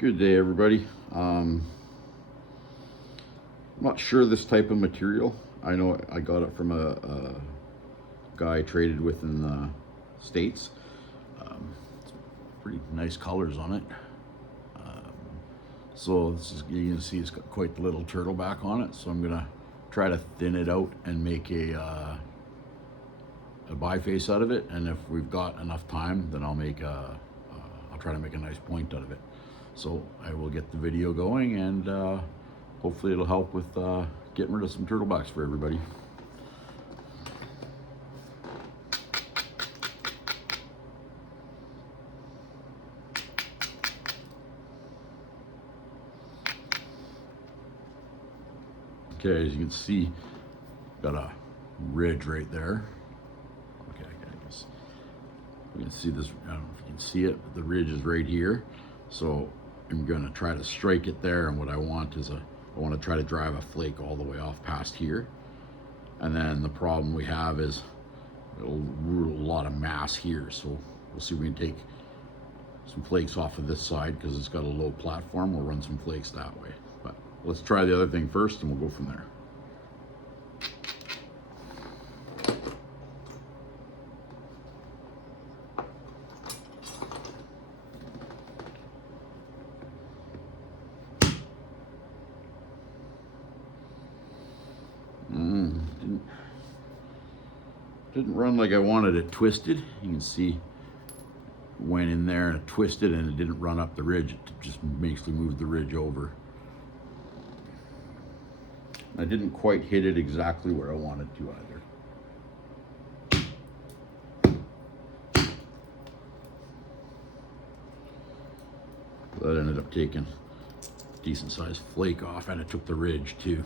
Good day, everybody. I'm not sure this type of material. I know I got it from a guy I traded with in the States. It's pretty nice colors on it. So this is, you can see it's got quite the little turtleback on it. So I'm gonna try to thin it out and make a biface out of it. And if we've got enough time, then I'll try to make a nice point out of it. So I will get the video going, and hopefully it'll help with getting rid of some turtlebacks for everybody. Okay, as you can see, got a ridge right there. Okay, I guess you can see this. I don't know if you can see it, but the ridge is right here. So I'm gonna try to strike it there, and what I want is I want to try to drive a flake all the way off past here. And then the problem we have is it'll rule a lot of mass here. So we'll see if we can take some flakes off of this side because it's got a low platform. We'll run some flakes that way. But let's try the other thing first, and we'll go from there. Didn't run like I wanted it twisted. You can see went in there and it twisted, and it didn't run up the ridge. It just basically moved the ridge over. I didn't quite hit it exactly where I wanted to either. That ended up taking a decent sized flake off, and it took the ridge too.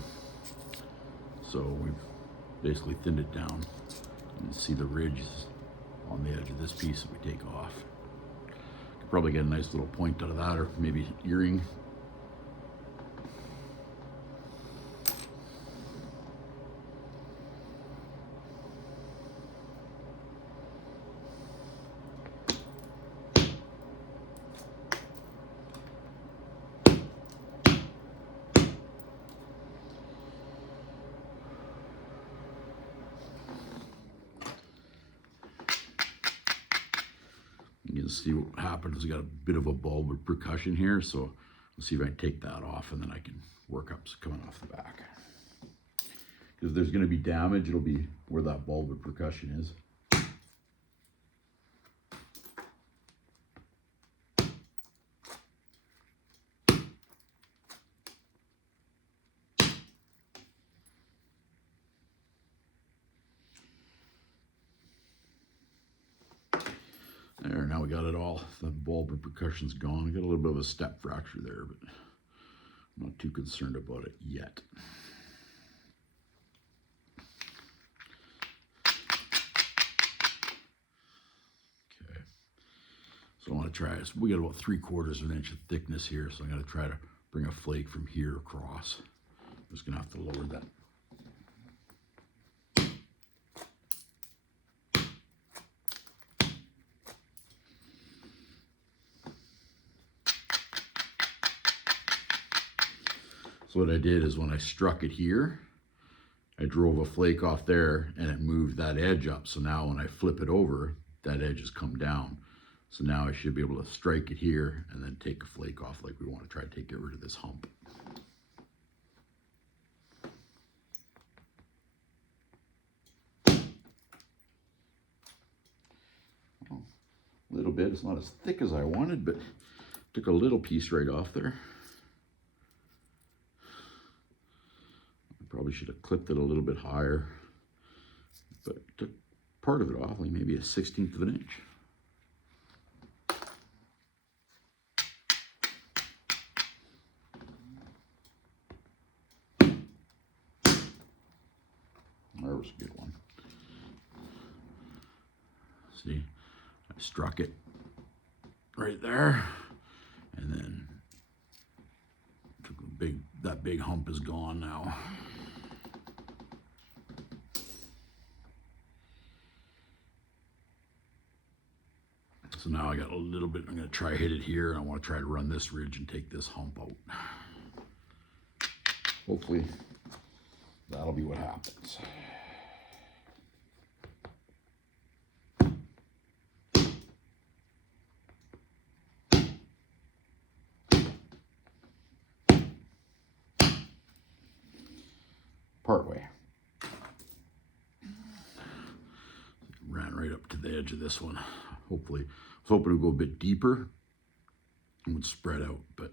So we've basically thinned it down. You can see the ridge is on the edge of this piece that we take off. Could probably get a nice little point out of that, or maybe earring. You can see what happened is I got a bit of a bulb of percussion here, so let's see if I can take that off, and then I can work up coming off the back. Because if there's going to be damage, it'll be where that bulb of percussion is. There, now we got it all. The bulb of percussion's gone. I got a little bit of a step fracture there, but I'm not too concerned about it yet. Okay, so I want to try this. We got about 3/4 of an inch of thickness here, so I'm going to try to bring a flake from here across. I'm just going to have to lower that. So what I did is when I struck it here, I drove a flake off there, and it moved that edge up. So now when I flip it over, that edge has come down. So now I should be able to strike it here and then take a flake off like we want to try to get rid of this hump. Oh, a little bit. It's not as thick as I wanted, but took a little piece right off there. Probably should have clipped it a little bit higher, but took part of it off, like maybe a 1/16 of an inch. There was a good one. See, I struck it right there, and then took that big hump is gone now. So now I got a little bit, I'm gonna try to hit it here, and I wanna try to run this ridge and take this hump out. Hopefully that'll be what happens. Partway. Ran right up to the edge of this one. Hopefully, I was hoping to go a bit deeper and would spread out, but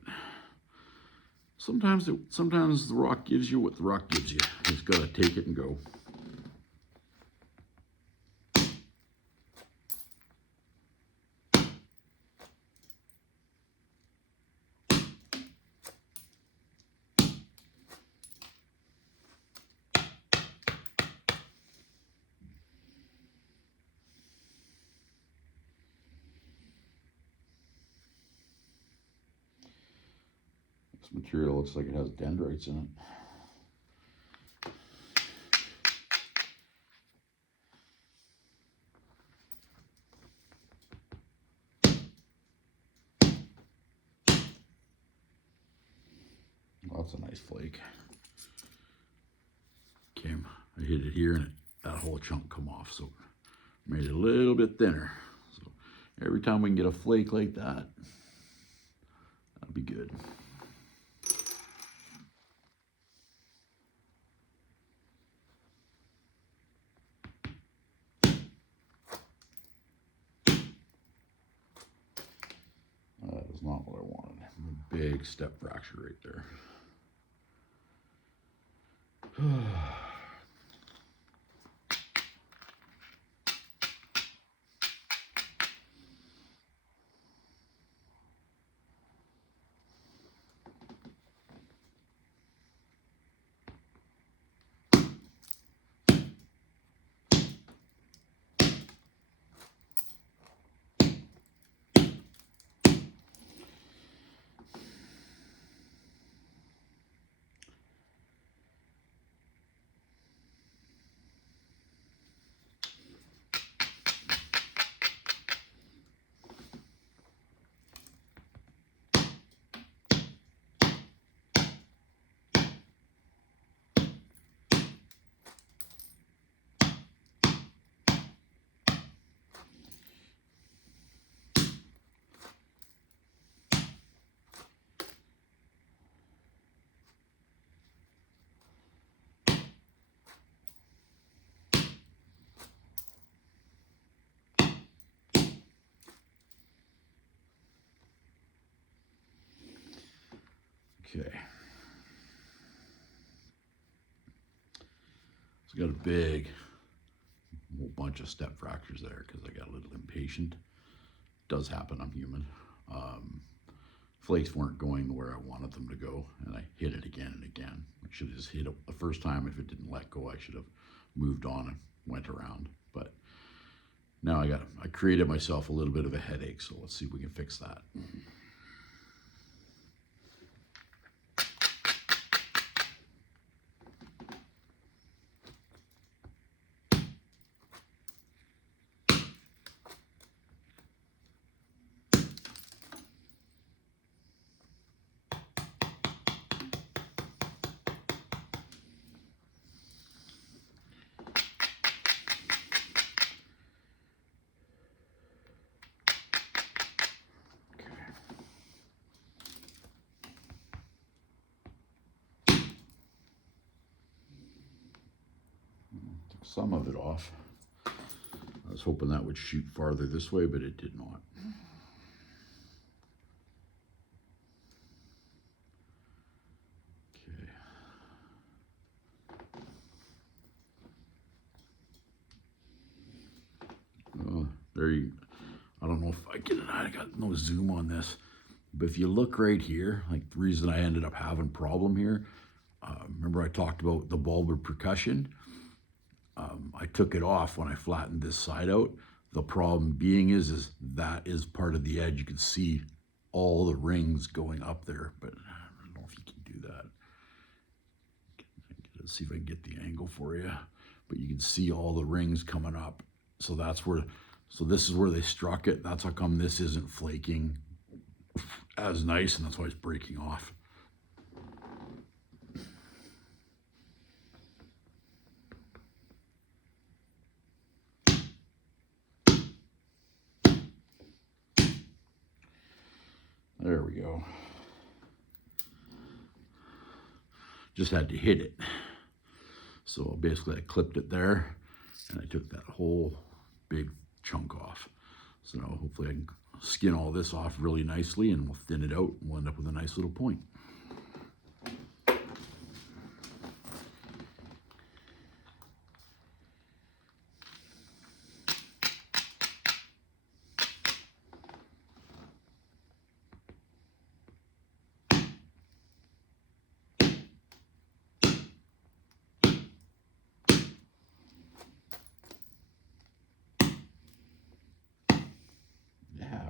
sometimes the rock gives you what the rock gives you. You just gotta take it and go. This material looks like it has dendrites in it. Well, that's a nice flake. Came, I hit it here and that whole chunk come off, so made it a little bit thinner. So every time we can get a flake like that, that'll be good. That is not what I wanted. A big step fracture right there. Okay. So I got a big whole bunch of step fractures there because I got a little impatient. Does happen, I'm human. Flakes weren't going where I wanted them to go, and I hit it again and again. I should have just hit it the first time. If it didn't let go, I should have moved on and went around. But now I created myself a little bit of a headache, so let's see if we can fix that. Some of it off. I was hoping that would shoot farther this way, but it did not. Okay. Oh, there you, I don't know if I get it. I got no zoom on this, but if you look right here, like the reason I ended up having a problem here, remember I talked about the bulbar percussion? I took it off when I flattened this side out. The problem being is that is part of the edge. You can see all the rings going up there, but I don't know if you can do that. Let's see if I can get the angle for you. But you can see all the rings coming up. So that's where So this is where they struck it. That's how come this isn't flaking as nice, and that's why it's breaking off. There we go. Just had to hit it. So basically I clipped it there and I took that whole big chunk off. So now hopefully I can skin all this off really nicely and we'll thin it out and we'll end up with a nice little point. Yeah.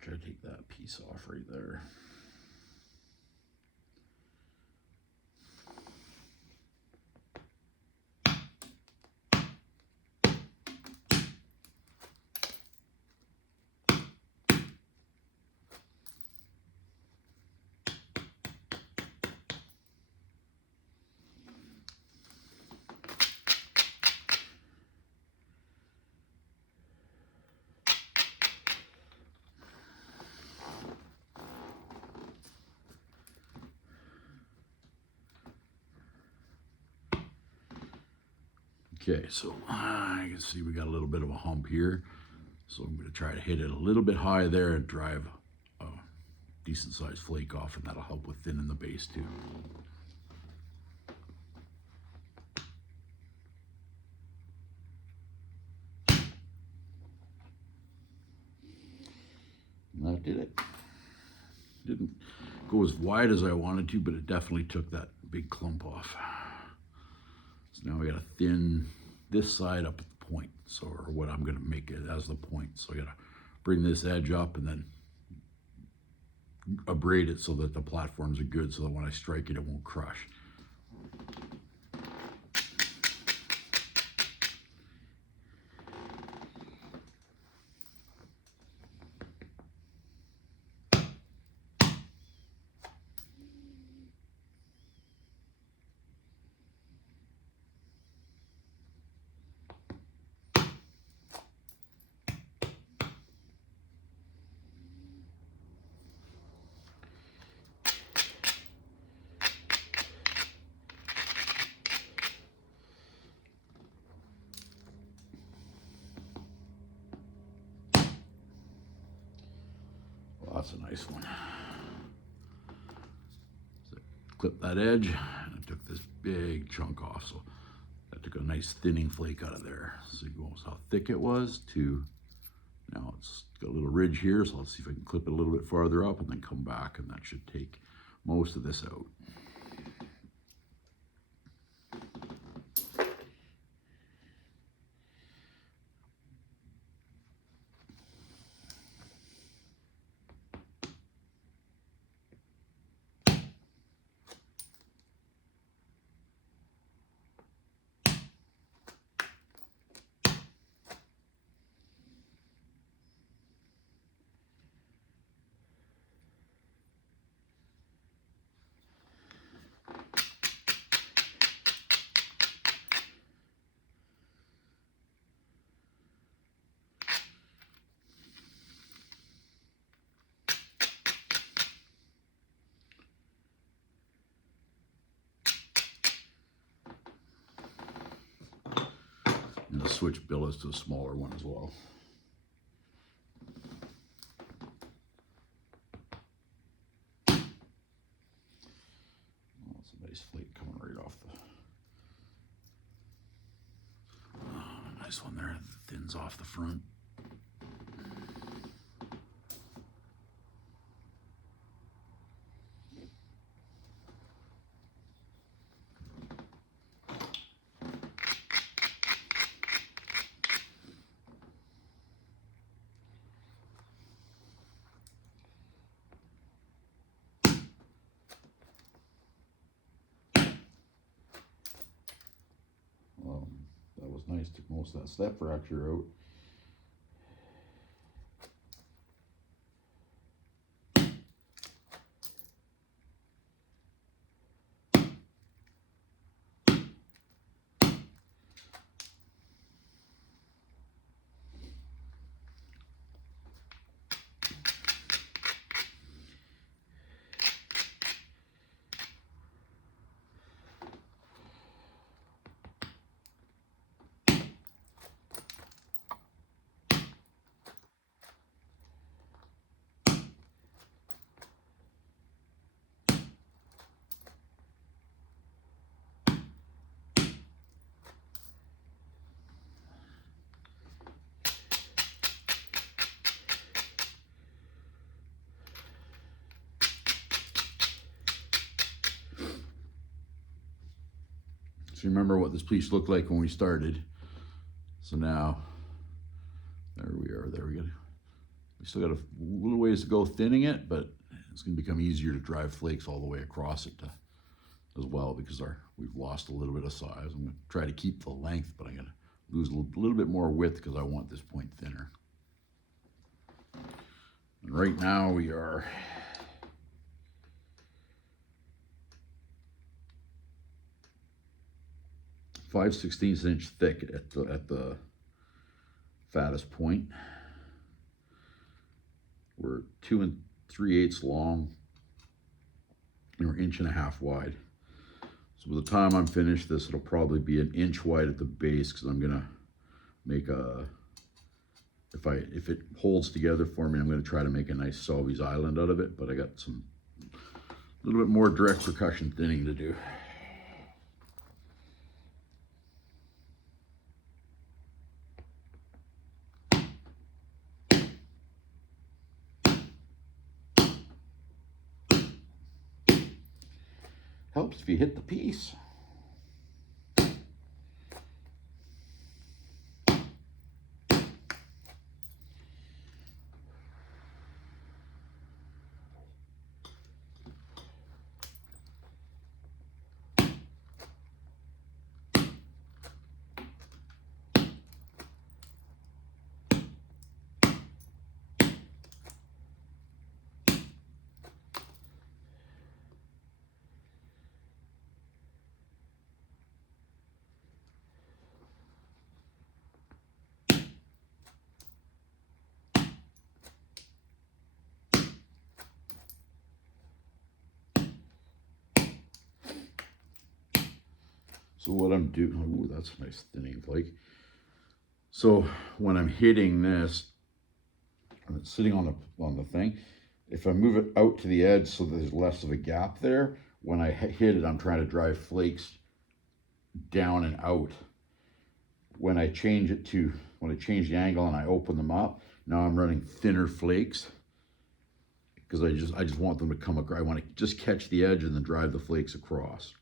Try to take that piece off right there. Okay, so I can see we got a little bit of a hump here. So I'm going to try to hit it a little bit high there and drive a decent sized flake off, and that'll help with thinning the base too. And that did it. Didn't go as wide as I wanted to, but it definitely took that big clump off. So now we got to thin this side up at the point, so, or what I'm going to make it as the point. So I got to bring this edge up and then abrade it so that the platforms are good, so that when I strike it, it won't crush. Well, that's a nice one. So clip that edge, and I took this big chunk off. So that took a nice thinning flake out of there. So you notice how thick it was to now it's got a little ridge here. So let's see if I can clip it a little bit farther up and then come back, and that should take most of this out. to switch billets to a smaller one as well. That's a nice flake coming right off the. Oh, nice one there. Thins off the front. That was nice. Took most of that step fracture out. So remember what this piece looked like when we started. So now, there we are, there we go. We still got a little ways to go thinning it, but it's gonna become easier to drive flakes all the way across it as well, because we've lost a little bit of size. I'm gonna try to keep the length, but I'm gonna lose a little bit more width because I want this point thinner. And right now we are 5/16 inch thick at the fattest point. We're 2 3/8 long, and we're 1.5 inches wide. So by the time I'm finished this, it'll probably be 1 inch wide at the base, because I'm gonna make if it holds together for me, I'm gonna try to make a nice Savies Island out of it, but I got a little bit more direct percussion thinning to do. Helps if you hit the piece. So what I'm doing, oh, that's a nice thinning flake. So when I'm hitting this, and it's sitting on the thing, if I move it out to the edge so there's less of a gap there, when I hit it, I'm trying to drive flakes down and out. When I change the angle and I open them up, now I'm running thinner flakes, because I just want them to come across. I want to just catch the edge and then drive the flakes across.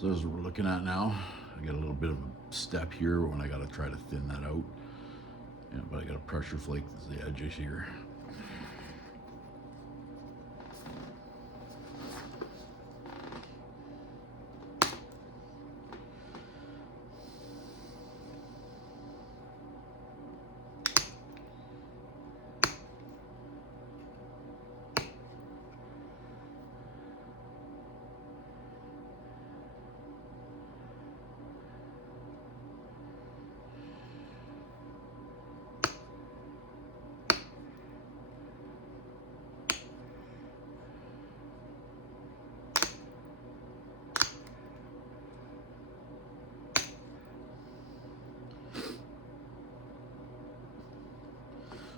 So as we're looking at now, I got a little bit of a step here when I got to try to thin that out. Yeah, but I got a pressure flake as the edges here.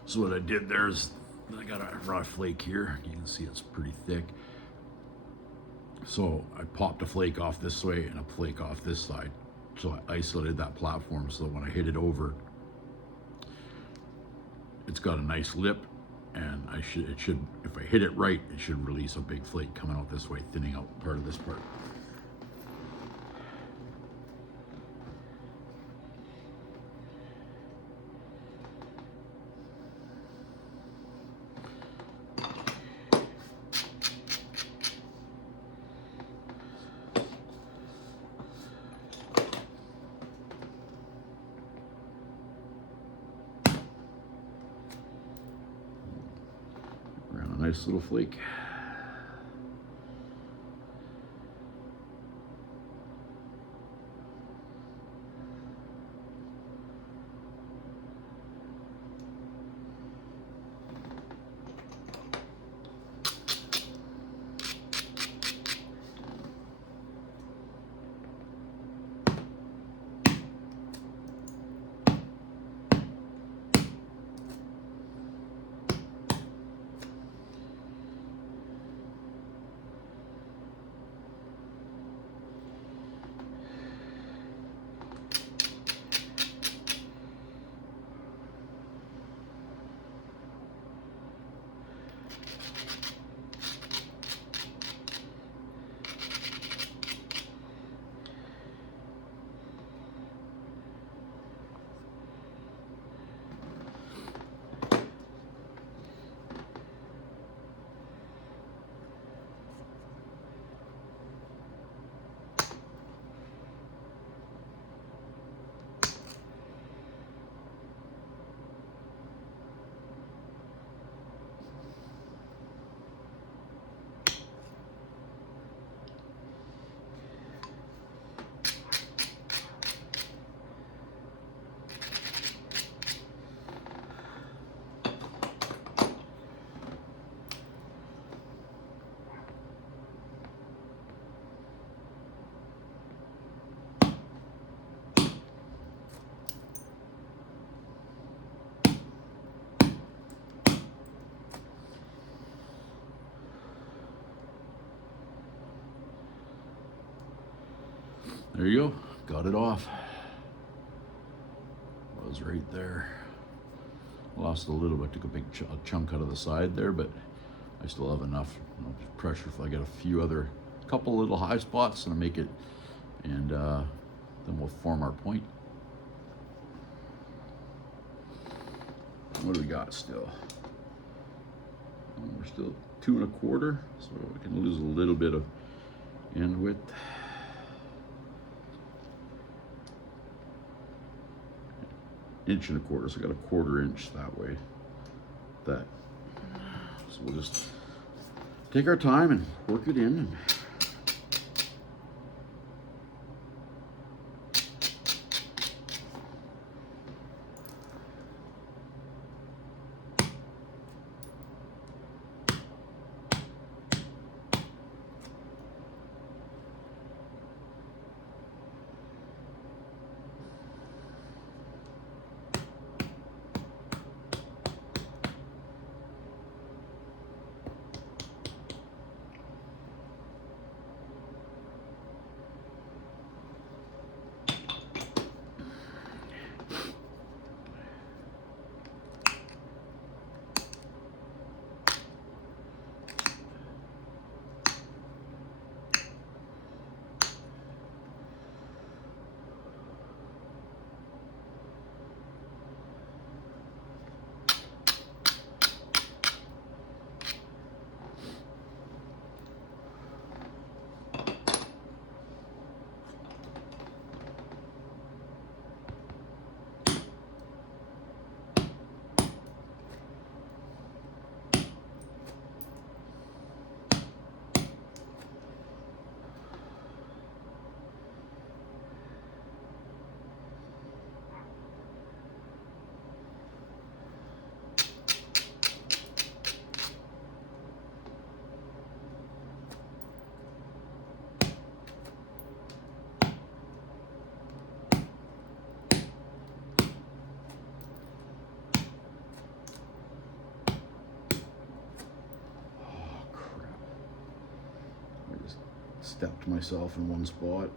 So what I did there is I got a raw flake here. You can see it's pretty thick. So I popped a flake off this way and a flake off this side. So I isolated that platform so that when I hit it over, it's got a nice lip, and it should, if I hit it right, it should release a big flake coming out this way, thinning out part of this part. Nice little flake. There you go, got it off. It was right there. Lost a little bit, took a big chunk out of the side there, but I still have enough pressure. If I get a couple little high spots, and I make it, and then we'll form our point. What do we got still? We're still 2 1/4, so we can lose a little bit of end width. Inch and a quarter, so I got a 1/4 inch that way. So we'll just take our time and work it in. stepped myself in one spot.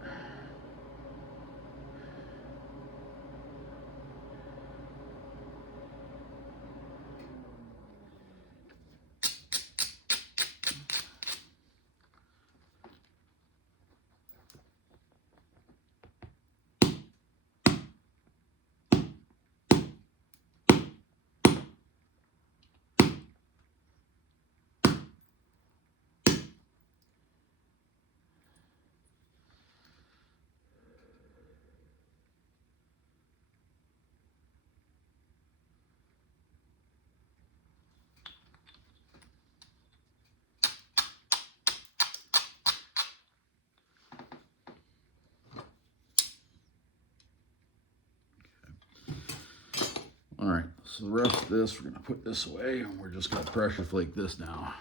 All right, so the rest of this, we're gonna put this away and we're just gonna pressure flake this now.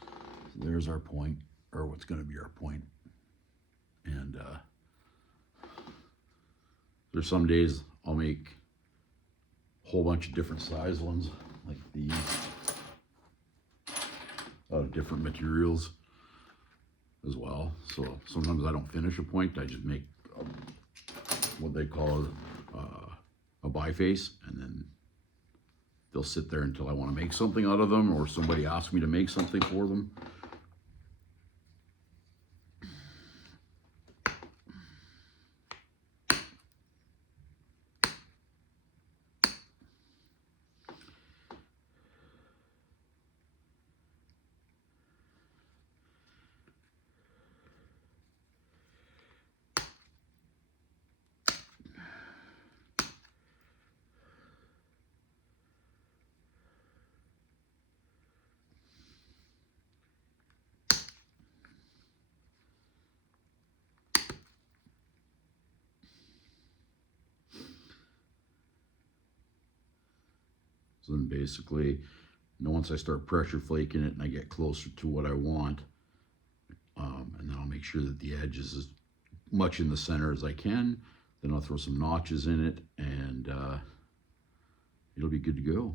So there's our point, or what's gonna be our point. And there's some days I'll make a whole bunch of different size ones, like these, out of different materials as well. So sometimes I don't finish a point, I just make what they call a biface, and then they'll sit there until I want to make something out of them, or somebody asks me to make something for them. So then basically, you know, once I start pressure flaking it and I get closer to what I want, and then I'll make sure that the edge is as much in the center as I can. Then I'll throw some notches in it, and it'll be good to go.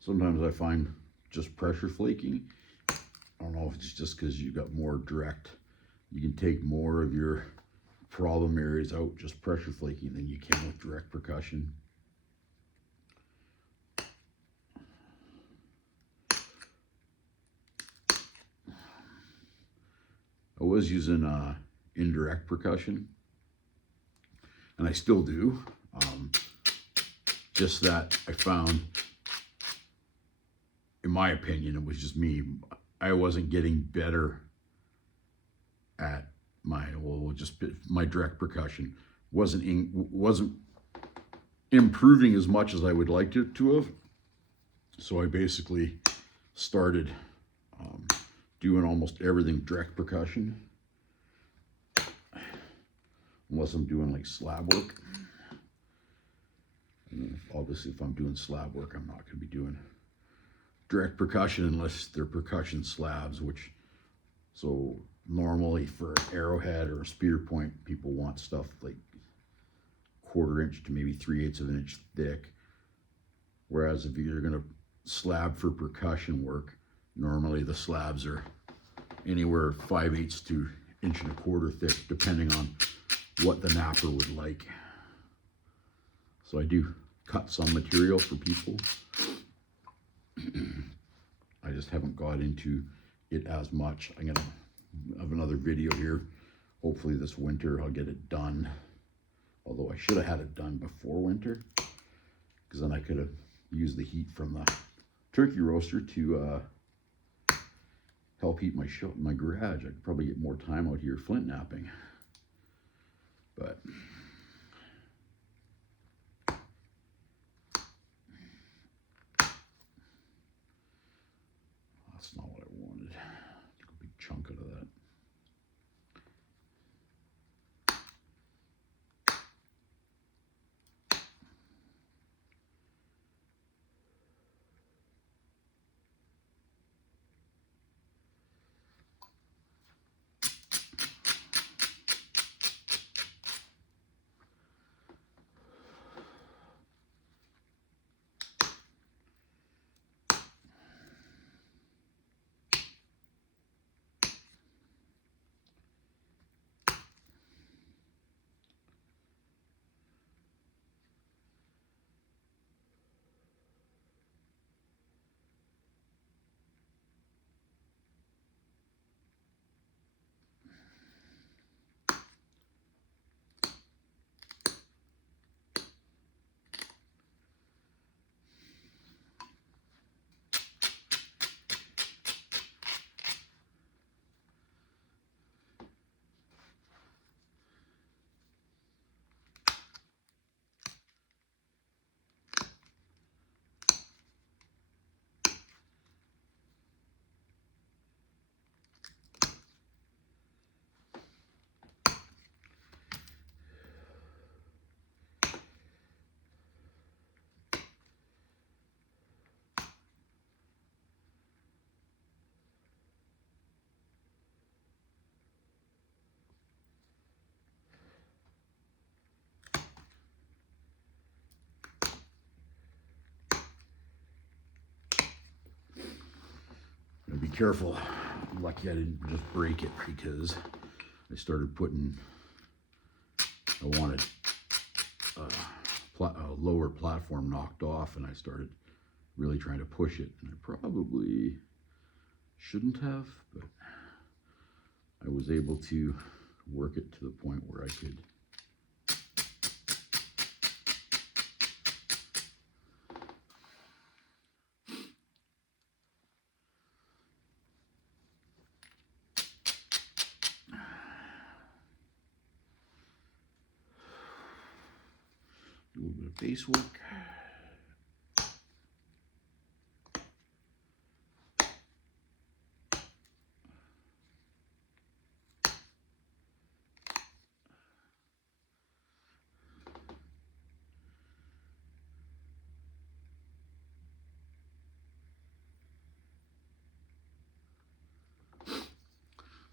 Sometimes I find just pressure flaking, I don't know if it's just because you got more direct, you can take more of your problem areas out just pressure flaking than you can with direct percussion. I was using indirect percussion, and I still do, just that I found, in my opinion, it was just me, I wasn't getting better at my, well, just my direct percussion wasn't improving as much as I would like it to have. So I basically started doing almost everything direct percussion, unless I'm doing like slab work. And obviously if I'm doing slab work, I'm not going to be doing direct percussion unless they're percussion slabs, which, so normally for an arrowhead or a spear point, people want stuff like 1/4 inch to maybe 3/8 of an inch thick. Whereas if you're gonna slab for percussion work, normally the slabs are anywhere 5/8 to 1.25 inches thick, depending on what the napper would like. So I do cut some material for people. I just haven't got into it as much. I'm gonna have another video here. Hopefully this winter I'll get it done. Although I should have had it done before winter, because then I could have used the heat from the turkey roaster to help heat my garage. I could probably get more time out here flint knapping. But that's not what I wanted. Took a big chunk out of that. Be careful. I'm lucky I didn't just break it, because I started putting, I wanted a lower platform knocked off, and I started really trying to push it, and I probably shouldn't have, but I was able to work it to the point where I could do a little bit of base work.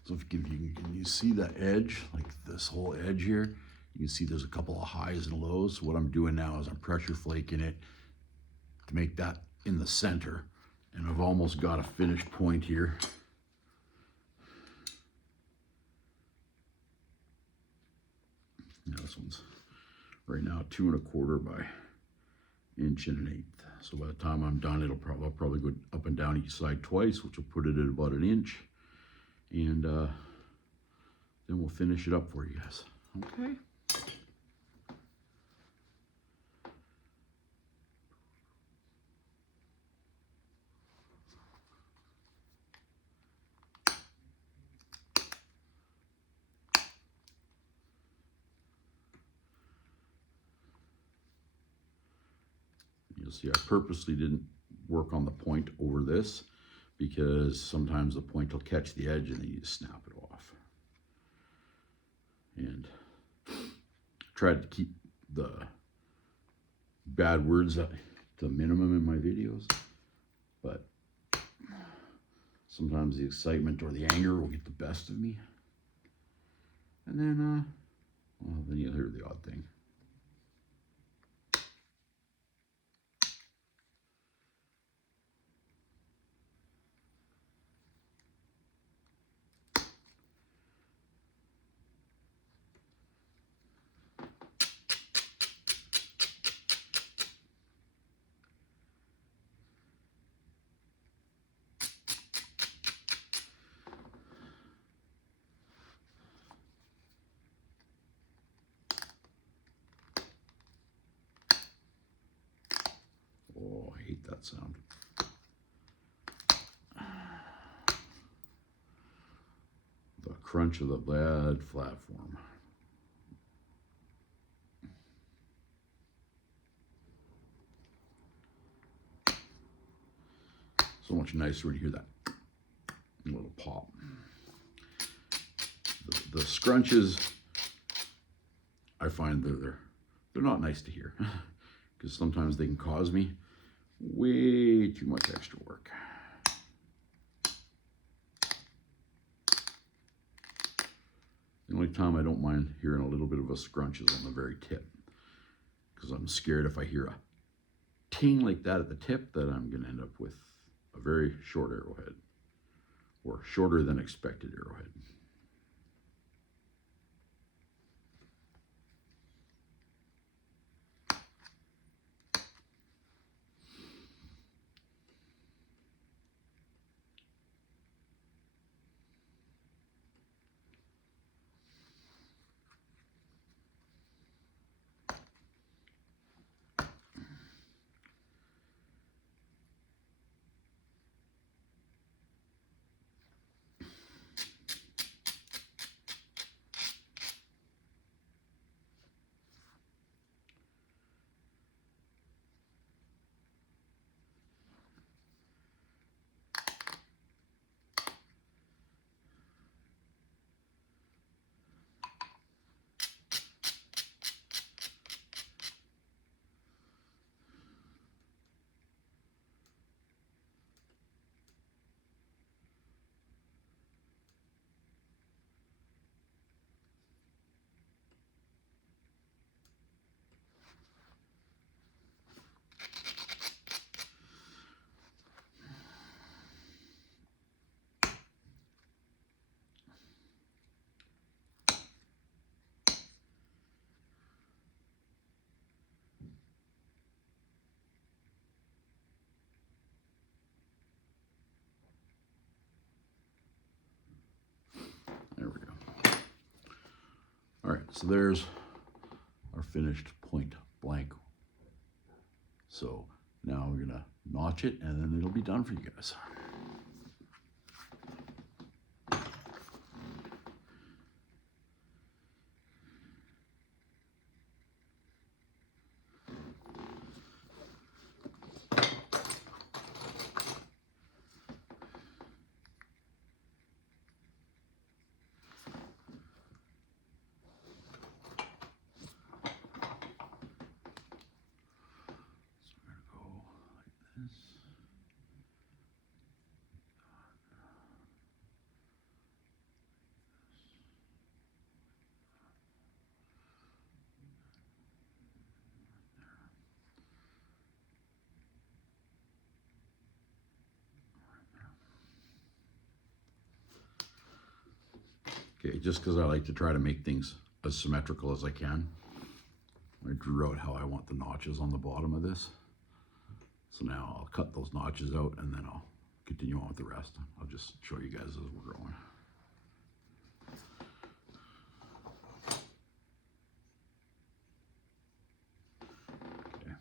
So if can you see the edge, like this whole edge here? You can see there's a couple of highs and lows. So what I'm doing now is I'm pressure flaking it to make that in the center. And I've almost got a finished point here. Now this one's right now 2 1/4 by 1 1/8. So by the time I'm done, I'll probably go up and down each side twice, which will put it at about 1 inch. And then we'll finish it up for you guys. Okay. You'll see I purposely didn't work on the point over this, because sometimes the point will catch the edge and then you just snap it off. And tried to keep the bad words at the minimum in my videos, but sometimes the excitement or the anger will get the best of me. And then, well, then you'll hear the odd thing. sound. The crunch of the bad platform. So much nicer when you hear that little pop. The scrunches, I find that they're not nice to hear because sometimes they can cause me way too much extra work. The only time I don't mind hearing a little bit of a scrunch is on the very tip, because I'm scared if I hear a ting like that at the tip that I'm going to end up with a very short arrowhead, or shorter than expected arrowhead. There we go. All right, so there's our finished point blank. So now we're gonna notch it and then it'll be done for you guys. Okay, just because I like to try to make things as symmetrical as I can, I drew out how I want the notches on the bottom of this. So now I'll cut those notches out and then I'll continue on with the rest. I'll just show you guys as we're going. Okay.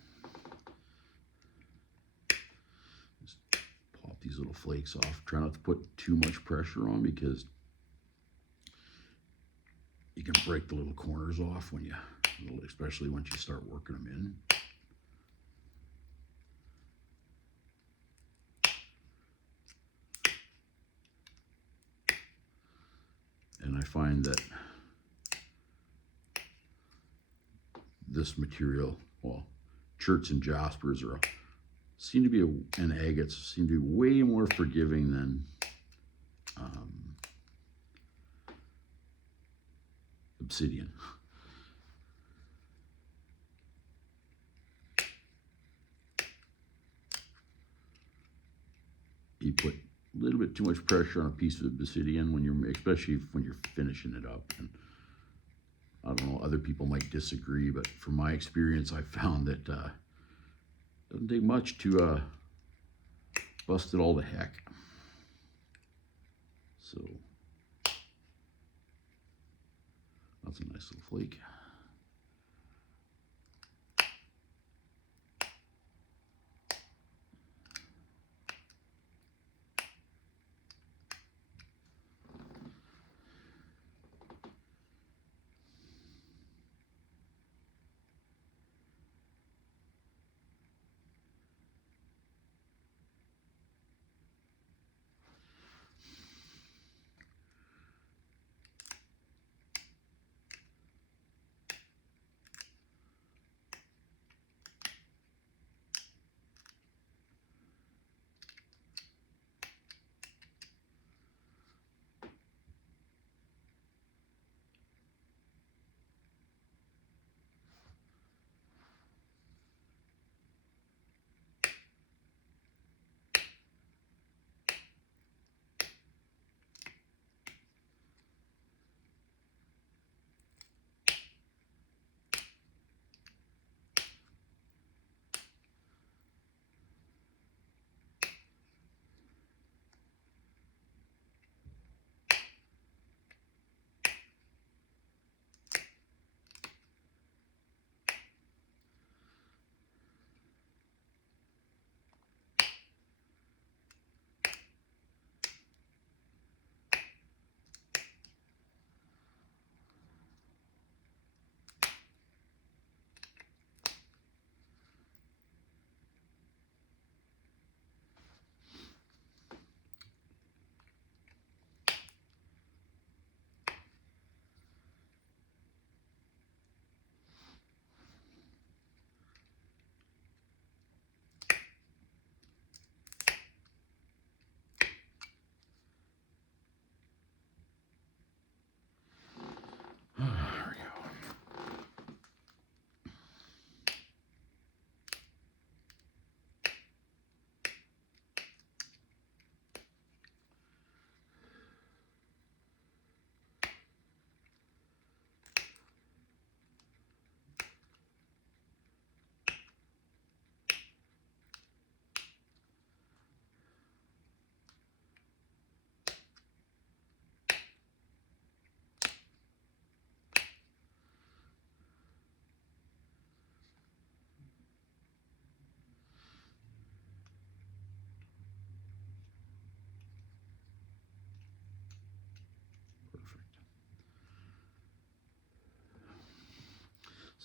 Just pop these little flakes off. Try not to put too much pressure on because you can break the little corners off when you, especially once you start working them in. And I find that this material, well, cherts and jaspers seem to be, and agates seem to be way more forgiving than obsidian. You put a little bit too much pressure on a piece of obsidian when you're, especially when you're finishing it up. And I don't know, other people might disagree, but from my experience, I found that it doesn't take much to bust it all to heck. So that's a nice little flake.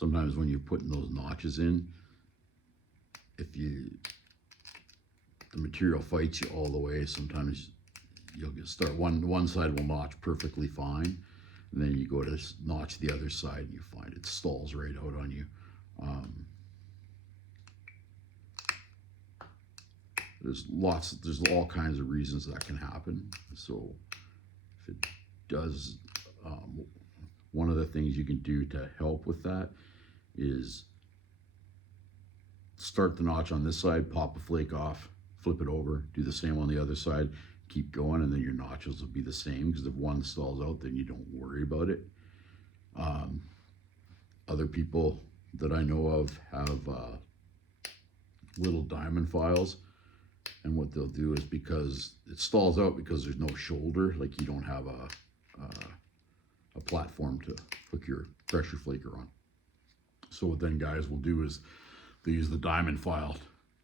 sometimes when you're putting those notches in, if the material fights you all the way, sometimes you'll start one side will notch perfectly fine, and then you go to notch the other side and you find it stalls right out on you. There's all kinds of reasons that can happen. So if it does, one of the things you can do to help with that is start the notch on this side, pop a flake off, flip it over, do the same on the other side, keep going, and then your notches will be the same, because if one stalls out, then you don't worry about it. Other people that I know of have little diamond files, and what they'll do is, because it stalls out because there's no shoulder, like you don't have a platform to hook your pressure flaker on. So what then guys will do is they use the diamond file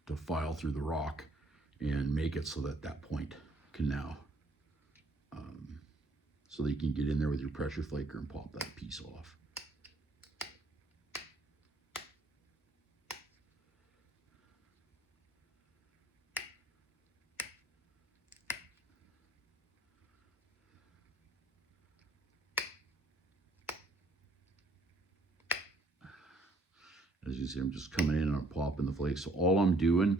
to file through the rock and make it so that that point can now, so that you can get in there with your pressure flaker and pop that piece off. As you see, I'm just coming in and I'm popping the flake. So all I'm doing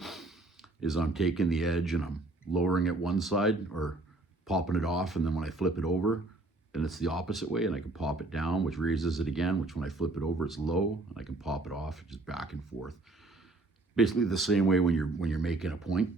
is I'm taking the edge and I'm lowering it one side or popping it off, and then when I flip it over, then it's the opposite way, and I can pop it down, which raises it again, which when I flip it over, it's low, and I can pop it off, just back and forth. Basically the same way when you're making a point.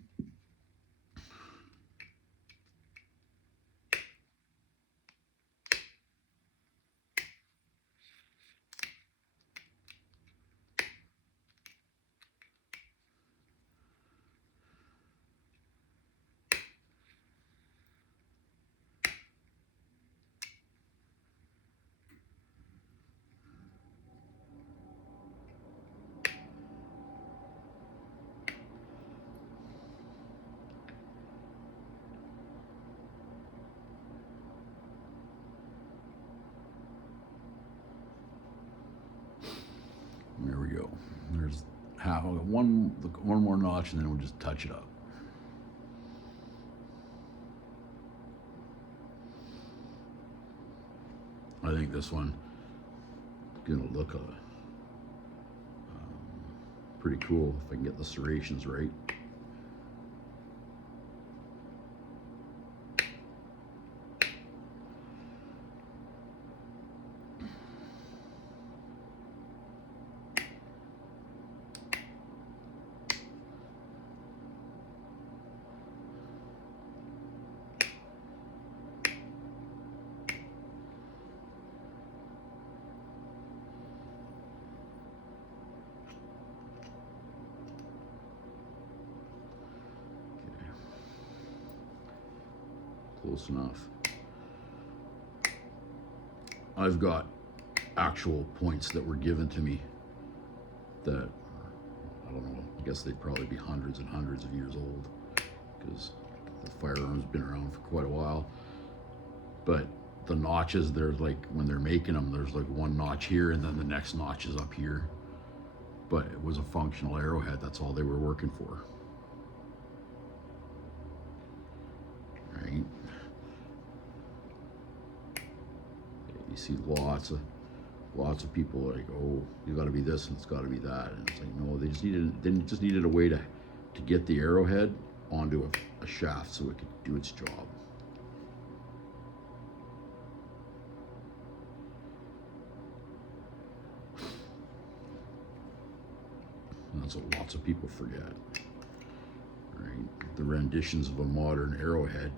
There we go. There's one more notch, and then we'll just touch it up. I think this one is gonna look pretty cool if I can get the serrations right. Close enough. I've got actual points that were given to me that, I don't know, I guess they'd probably be hundreds and hundreds of years old, because the firearm's been around for quite a while. But the notches, there's like, when they're making them, there's like one notch here and then the next notch is up here. But it was a functional arrowhead, that's all they were working for. Right? You see lots of people like, oh, you got to be this and it's got to be that, and it's like, no, they just needed a way to get the arrowhead onto a shaft so it could do its job. And that's what lots of people forget, right? The renditions of a modern arrowhead.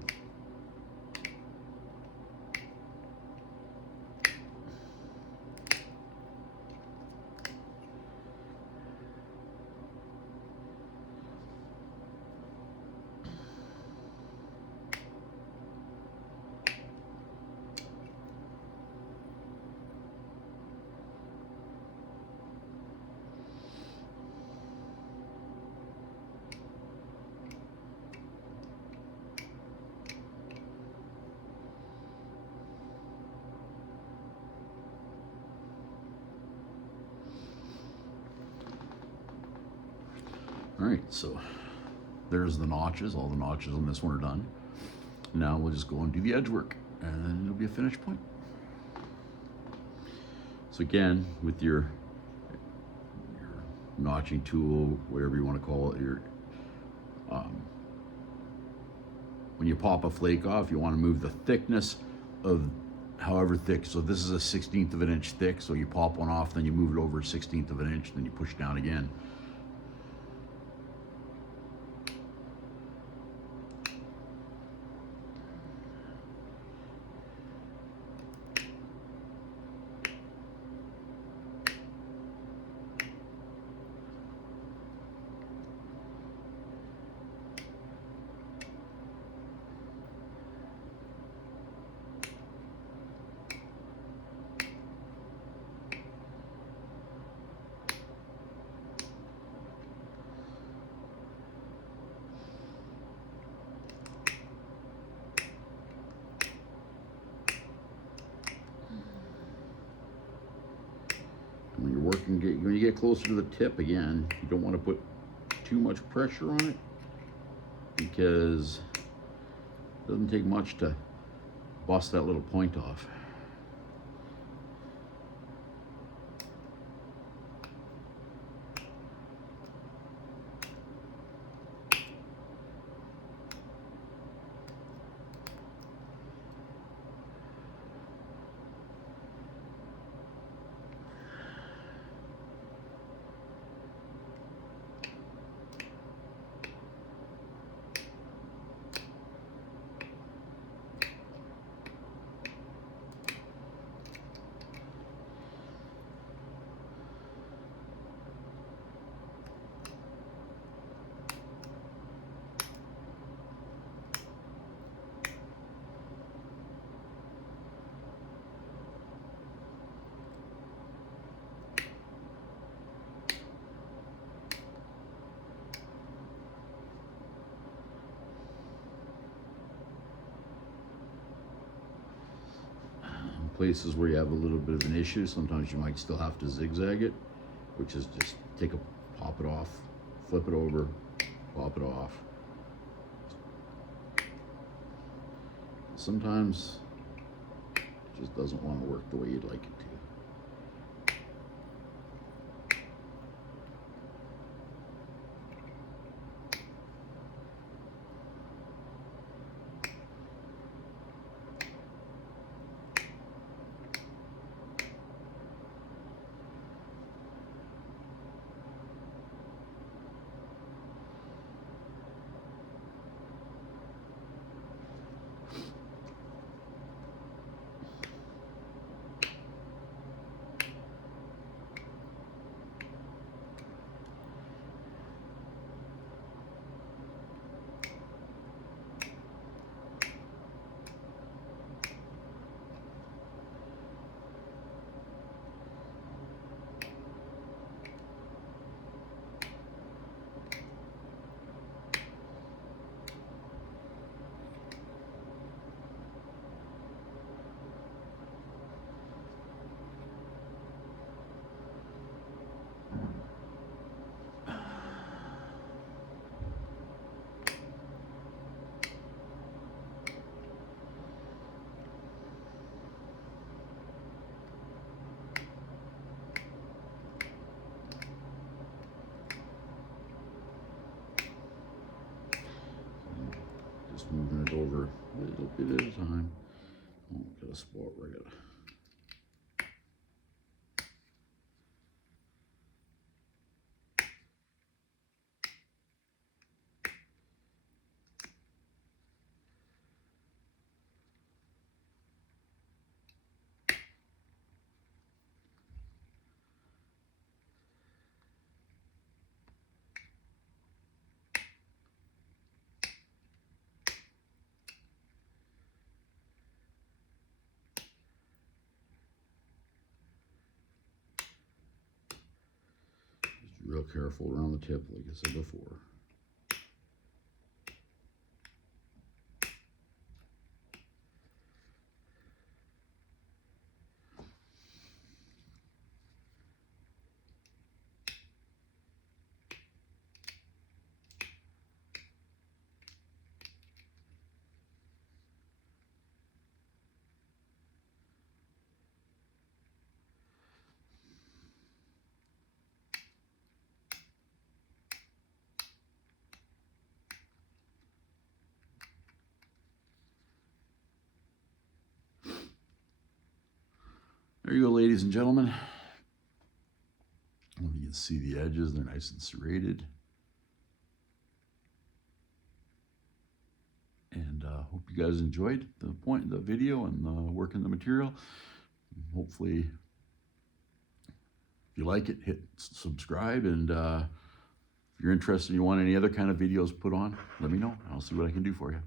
right, so there's the notches. All the notches on this one are done. Now we'll just go and do the edge work, and then it'll be a finished point. So again, with your notching tool, whatever you want to call it, when you pop a flake off, you want to move the thickness of however thick. So this is a 1/16 of an inch thick. So you pop one off, then you move it over a 1/16 of an inch, then you push down again. When you're working, when you get closer to the tip again, you don't want to put too much pressure on it, because it doesn't take much to bust that little point off. Places where you have a little bit of an issue, sometimes you might still have to zigzag it, which is just pop it off, flip it over, pop it off. Sometimes it just doesn't want to work the way you'd like it to. Moving it over a little bit at a time. Oh, got a spot where I gotta. Real careful around the tip, like I said before. There you go, ladies and gentlemen. You can see the edges, they're nice and serrated. And hope you guys enjoyed the video and working the material. Hopefully, if you like it, hit subscribe. And if you're interested and you want any other kind of videos put on, let me know. I'll see what I can do for you.